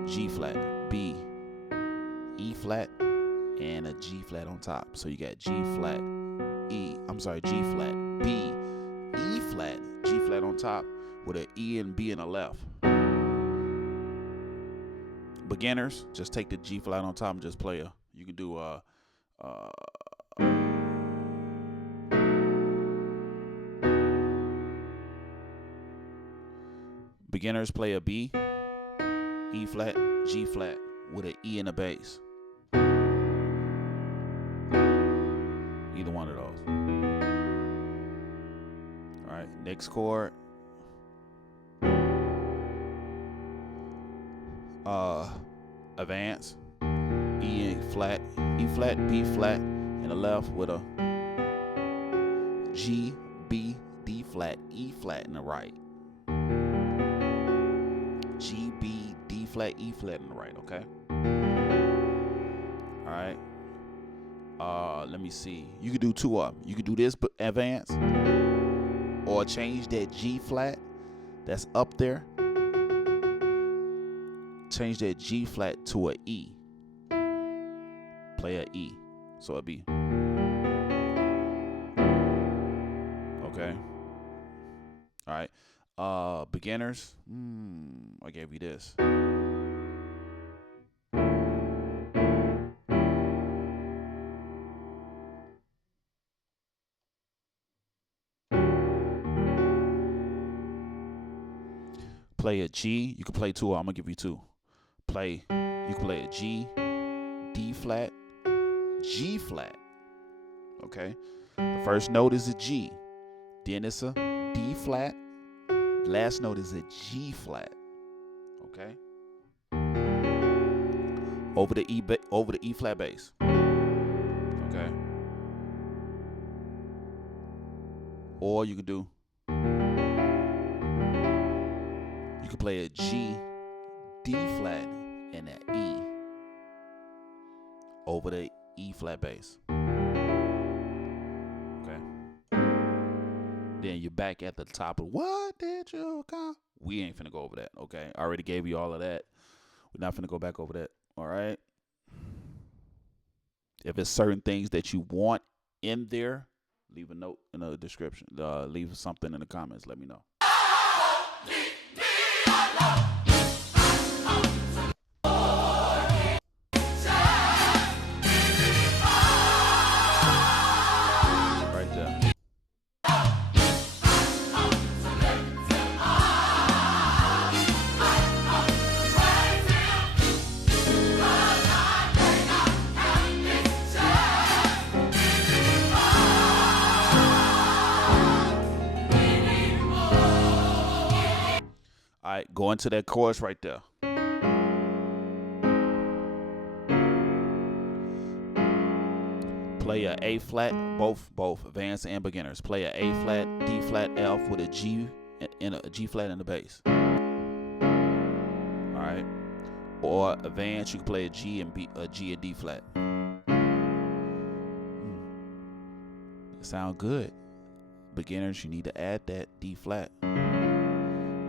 G flat, B, E flat, and a G flat on top. So you got G flat, G flat, B, E flat, G flat on top with an E and B in the left. Beginners, just take the G flat on top and just play you can do beginners play a B, E flat, G flat with an E in the bass. Either one of those. All right, next chord. Advance. E flat, B flat in the left with a G, B, D flat, E flat in the right. G, B, D flat, E flat in the right, okay? All right. Let me see. You could do two of them. You could do this advance or change that G flat that's up there. Change that G flat to an E. Play an E. So it'd be. Okay. All right. Beginners. I gave you this. Play a G. You can play two. I'm gonna give you two. You can play a G, D flat, G flat. Okay. The first note is a G. Then it's a D flat. Last note is a G flat. Okay. Over the E flat bass. Okay. Or you can play a G, D flat, and an E over the E flat bass. Okay. Then you're back at the top of what did you come? We ain't finna go over that. Okay. I already gave you all of that. We're not finna go back over that. All right. If it's certain things that you want in there, leave a note in the description. Leave something in the comments. Let me know. All right, go into that chorus right there. Play a A flat, both advanced and beginners. Play a A flat, D flat, F with a G and a G flat in the bass. All right, or advanced, you can play a G and D flat. It sound good. Beginners, you need to add that D flat.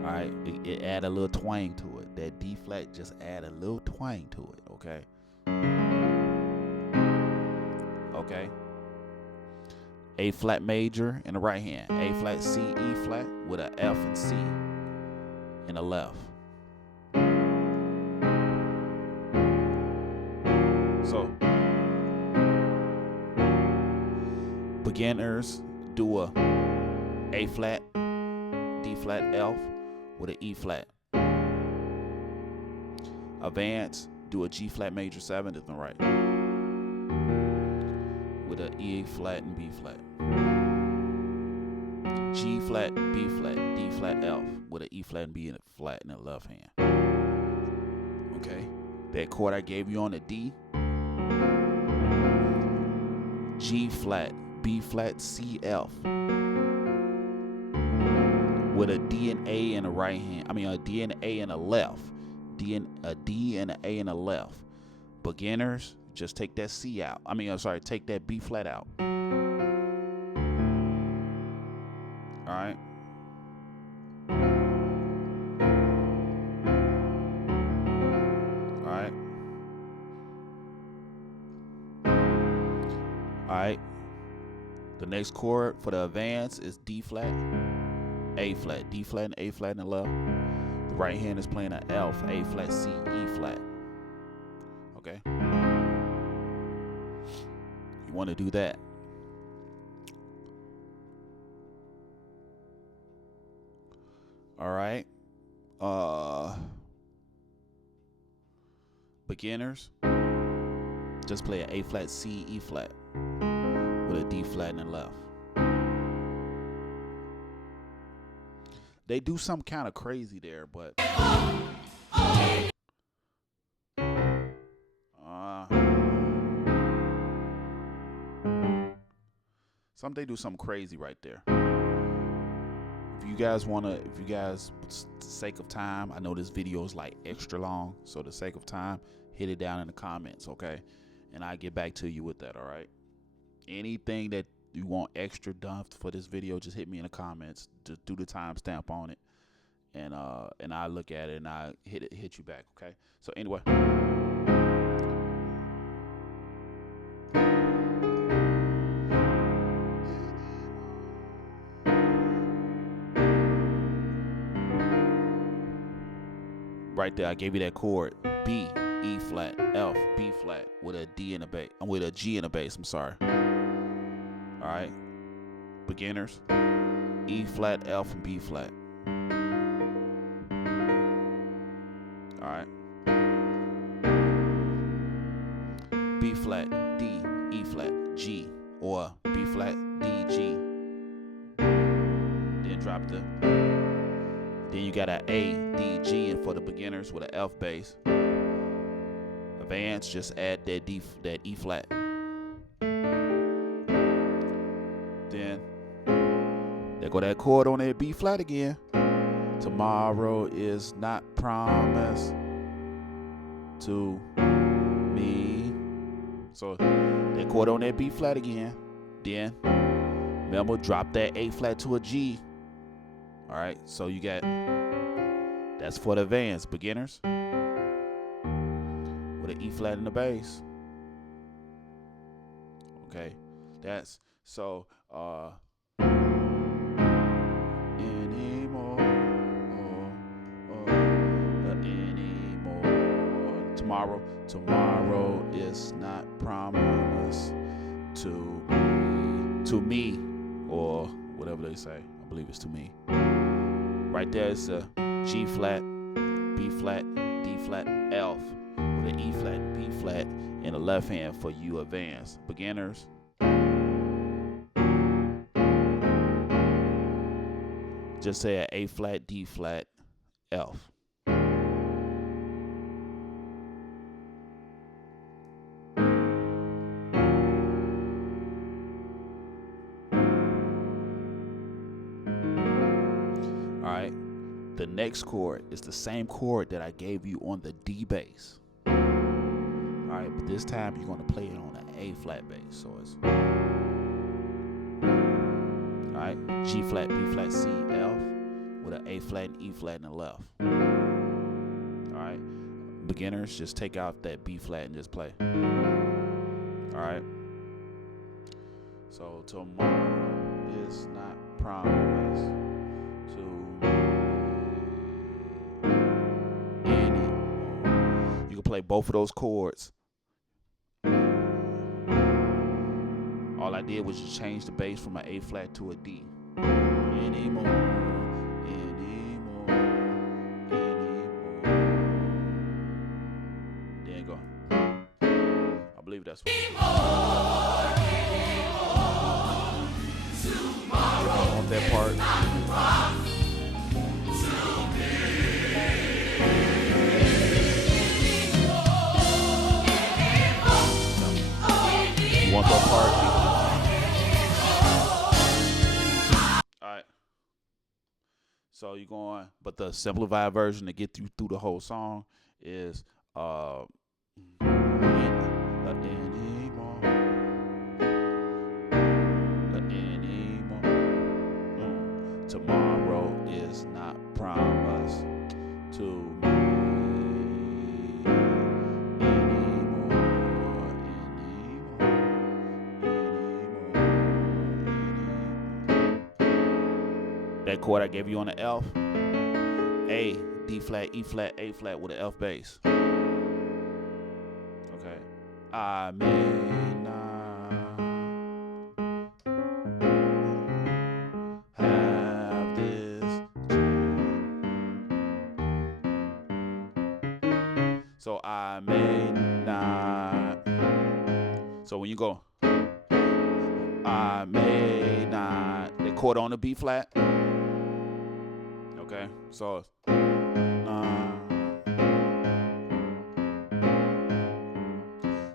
All right, it add a little twang to it. That D flat just add a little twang to it, okay? Okay. A flat major in the right hand. A flat, C, E flat with a F and C in the left. So, beginners do a flat, D flat, F with an E flat. Advance, do a G flat major 7th in the right with an E flat and B flat. G flat, B flat, D flat, F with an E flat and B flat in the left hand. Okay, that chord I gave you on the D, G flat, B flat, C, F with a D and A in the right hand. I mean a D and an A in the left. A D and an A in the left. Beginners, just take that C out. Take that B flat out. right. All right. All right. The next chord for the advance is D flat, A flat, D flat, and A flat in the left. The right hand is playing an F, A flat, C, E flat. Okay. You want to do that. All right. Beginners, just play an A flat, C, E flat with a D flat in the left. They do something kind of crazy there, but they do something crazy right there. If you guys, for the sake of time, I know this video is like extra long, so the sake of time, hit it down in the comments, okay? And I'll get back to you with that, all right? Anything that you want extra done for this video, just hit me in the comments. Just do the timestamp on it, and I look at it and I hit you back, okay? So anyway. Right there, I gave you that chord: B, E flat, F, B flat with a D in the bass. I'm with a G in the bass. I'm sorry. All right, beginners: E flat, F, and B flat. All right, B flat, D, E flat, G, or B flat, D, G. Then drop the. Then you got an A, D, G, and for the beginners with an F bass. Advance, just add that E flat. Then there go that chord on that B flat again. Tomorrow is not promised to me. So that chord on that B flat again. Then remember, drop that A flat to a G. All right, so you got, that's for the advanced beginners with an E flat in the bass. Okay, that's so anymore, anymore. Tomorrow is not promised to me, or whatever they say. I believe it's to me. Right there is a G flat, B flat, D flat, F with an E flat, B flat in the left hand for you advanced beginners. Just say an A flat, D flat, F. Alright, the next chord is the same chord that I gave you on the D bass. Alright, but this time you're going to play it on an A flat bass. So it's alright, G flat, B flat, C, F with an A flat and E flat in the left. Alright, beginners, just take out that B flat and just play. Alright, so tomorrow is not promised to anymore. You can play both of those chords. All I did was just change the bass from an A flat to a D. Anymore, anymore, anymore. Then go. I believe that's what. Tomorrow on that part. You want that part? Alright. So you're going, but the simplified version to get you through the whole song is anymore. Tomorrow is not promised to me anymore. That chord I gave you on the F, A, D flat, E flat, A flat with an F bass. Okay. I may not have this. So I may not. So when you go, I may not. The chord on the B flat. Okay. So it's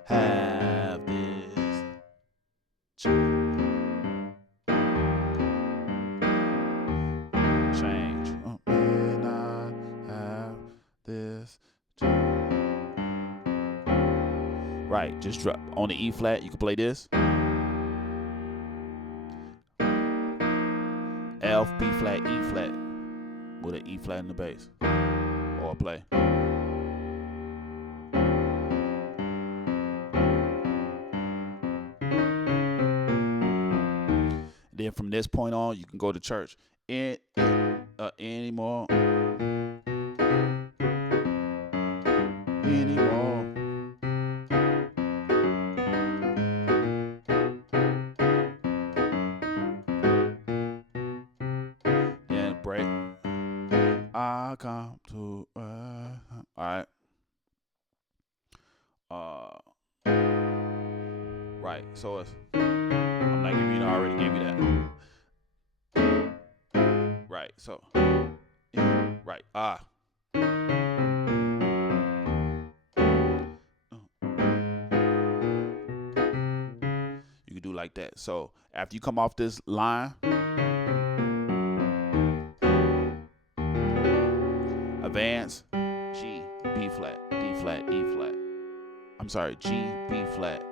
have this change. May not have this change. Right, just drop on the E flat. You can play this. F, B flat, E flat with an E flat in the bass. Or play. Then from this point on, you can go to church. Anymore. Anymore. Then break. I come to. All right. Right. So it's. I'm not giving you. I already gave you that. Right. So. Yeah, right. You can do like that. So after you come off this line, advance, G, B flat, D flat, E flat. I'm sorry, G, B flat,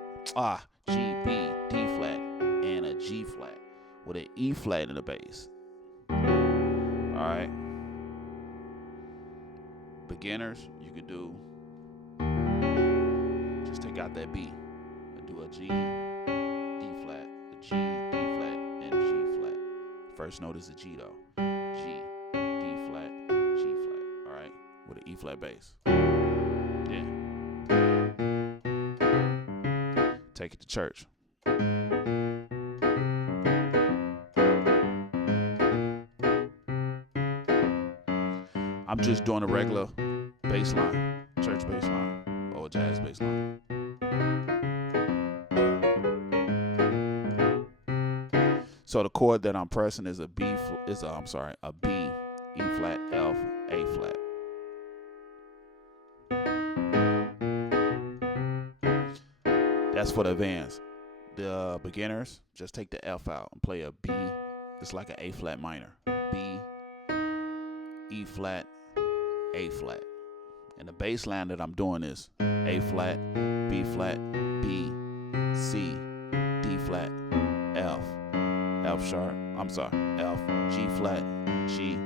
G, B, D flat, and a G flat with an E flat in the bass. All right. Beginners, you could do, just take out that B and do a G, D flat, a G, D flat, and G flat. First note is a G though. G, D flat, G flat. All right, with an E flat bass. Yeah. Take it to church. I'm just doing a regular bass line, church bass line, or jazz bass line. So the chord that I'm pressing is a B, a B, E flat, F, A flat. That's for the advanced. The beginners, just take the F out and play a B. It's like an A flat minor. B, E flat, A flat. And the bass line that I'm doing is A flat, B flat, B, C, D flat, F, F sharp, F, G flat, G.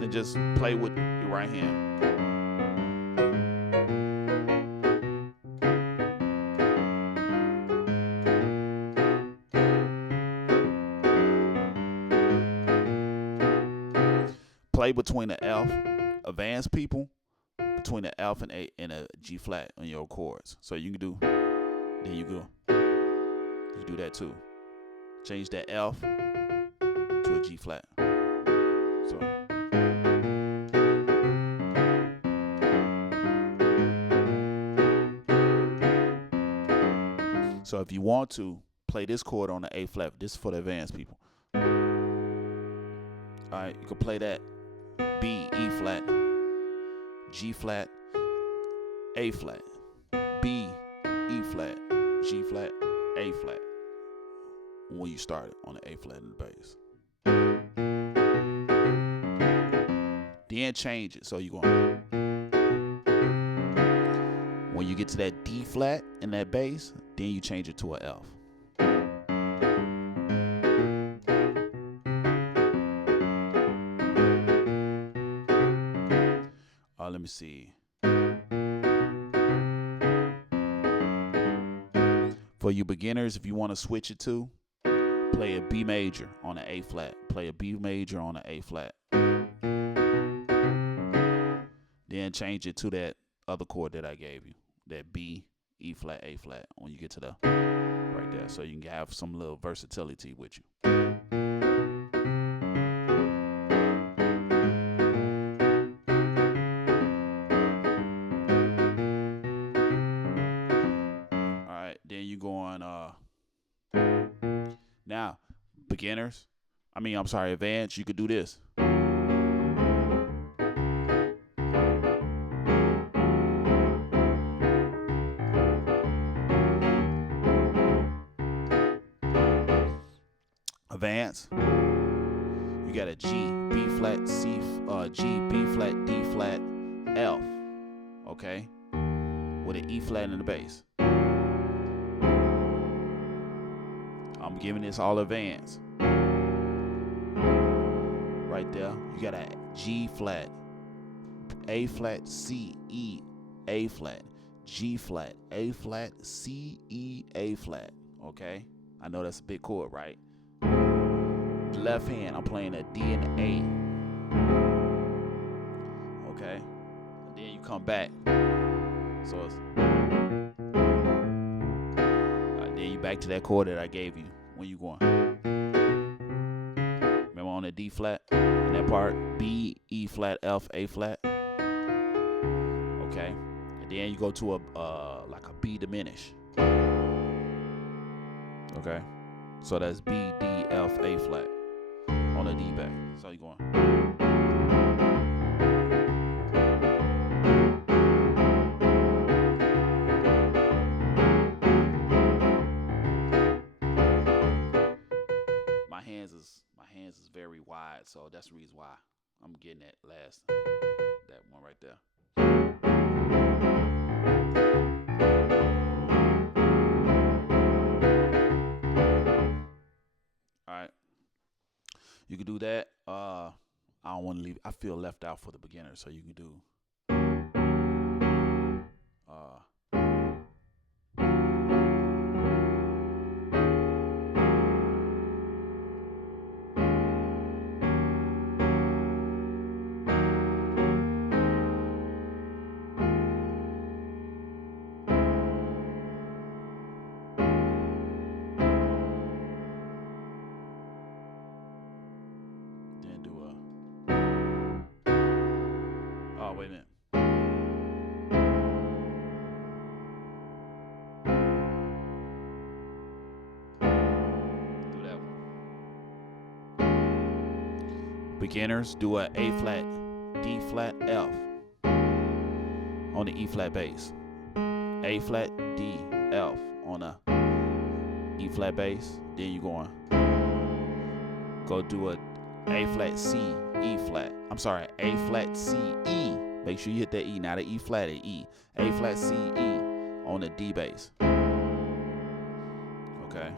Then just play with your right hand. Play between the F, advanced people, between the F and A and a G flat on your chords. So you can do, then you go, you do that too. Change that F to a G flat. So if you want to play this chord on the A flat, this is for the advanced people. All right, you can play that B, E flat, G flat, A flat, B, E flat, G flat, A flat. When you start it on the A flat in the bass. Then change it. So you're going. When you get to that D flat in that bass, then you change it to an F. Let me see. For you beginners, if you want to switch it to, play a B major on an A flat. Play a B major on an A flat. Then change it to that other chord that I gave you. That B, E flat, A flat. When you get to the right there. So you can have some little versatility with you. Alright, then you go on now, beginners. Advanced, you could do this. Advance. You got a G, B flat, C, G, B flat, D flat, F. Okay? With an E flat in the bass. I'm giving this all advance. Right there. You got a G flat, A flat, C, E, A flat, G flat, A flat, C, E, A flat. Okay? I know that's a big chord, right? Left hand, I'm playing a D and A. Okay? And then you come back. So it's then you back to that chord that I gave you when you going. Remember on the D flat? In that part, B, E flat, F, A flat. Okay? And then you go to like a B diminish. Okay? So that's B, D, F, A flat on the D back. So you going. My hands is very wide, so that's the reason why I'm getting that one right there. All right. You can do that. I don't want to leave. I feel left out for the beginner, so you can do. Wait a minute. Do that one. Beginners, do a A flat, D flat, F on the E flat bass. A flat, D, F on a E flat bass. Then you go do a flat, C, E flat. I'm sorry, A flat, C, E. Make sure you hit that E, not an E flat, an E. A flat, C, E on the D bass. Okay.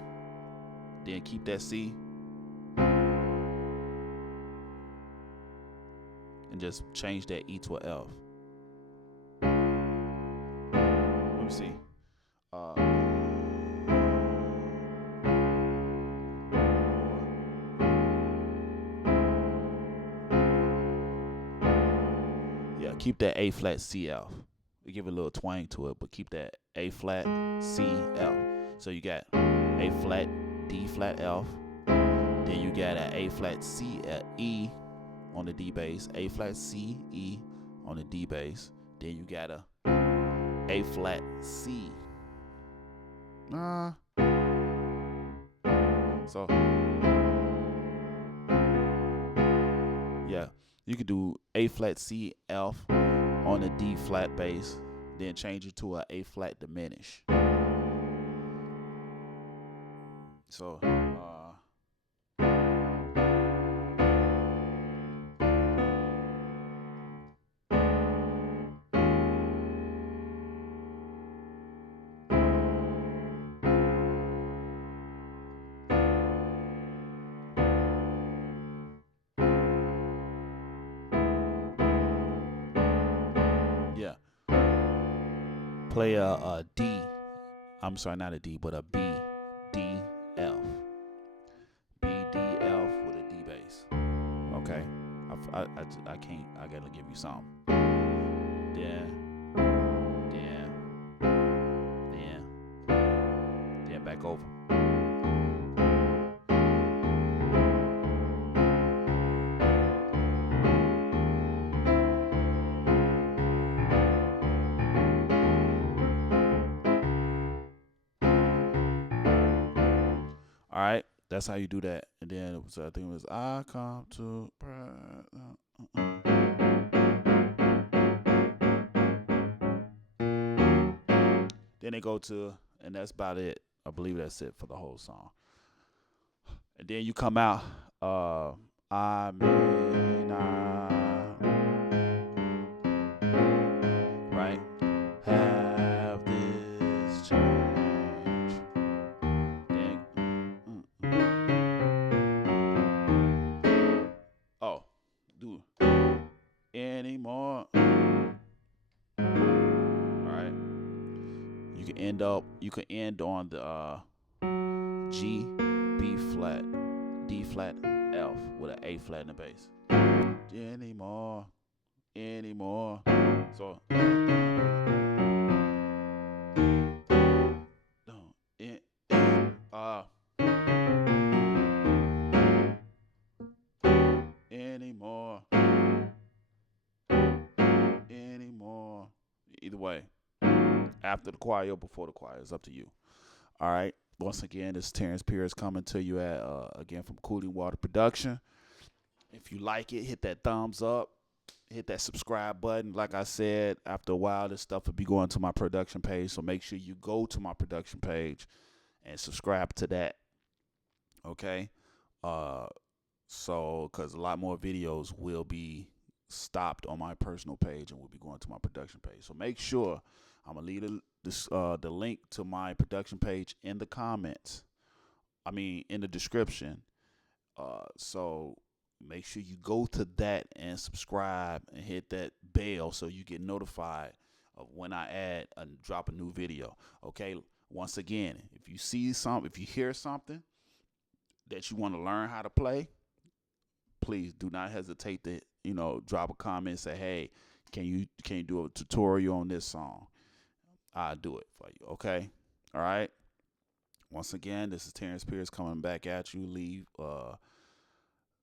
Then keep that C. And just change that E to an F. Let me see. Keep that A flat C F. We give it a little twang to it, but keep that A flat C F. So you got A flat D flat F. Then you got an A flat C E on the D bass. A flat C E on the D bass. Then you got A flat C. So yeah. You could do A flat C F on a D flat bass, then change it to a flat diminish. So play a D. I'm sorry, not a D, but a B, D, F. B, D, F with a D bass. Okay? I can't, I gotta give you some. Then back over. All right, that's how you do that. And then it was, I think it was I come to. Then they go to, and that's about it. I believe that's it for the whole song. And then you come out, I may not, right, have this change. Then, oh, do anymore. All right. You can end on the G, B flat, D flat, F with an A flat in the bass. Anymore. So anymore. Either way, after the choir or before the choir, it's up to you. All right. Once again, this is Terrence Pierce coming to you at again from Cooling Water Production. If you like it, hit that thumbs up, hit that subscribe button. Like I said, after a while, this stuff will be going to my production page, so make sure you go to my production page and subscribe to that. Okay, so because a lot more videos will be stopped on my personal page and will be going to my production page. So make sure I'm gonna leave the link to my production page in the comments. I mean, in the description. So make sure you go to that and subscribe and hit that bell so you get notified of when I add and drop a new video. Okay. Once again, if you hear something that you want to learn how to play, please do not hesitate to drop a comment and say, hey, can you do a tutorial on this song? I'll do it for you. Okay. All right. Once again, this is Terrence Pierce coming back at you.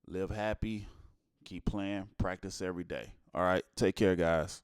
Live happy, keep playing, practice every day. All right. Take care, guys.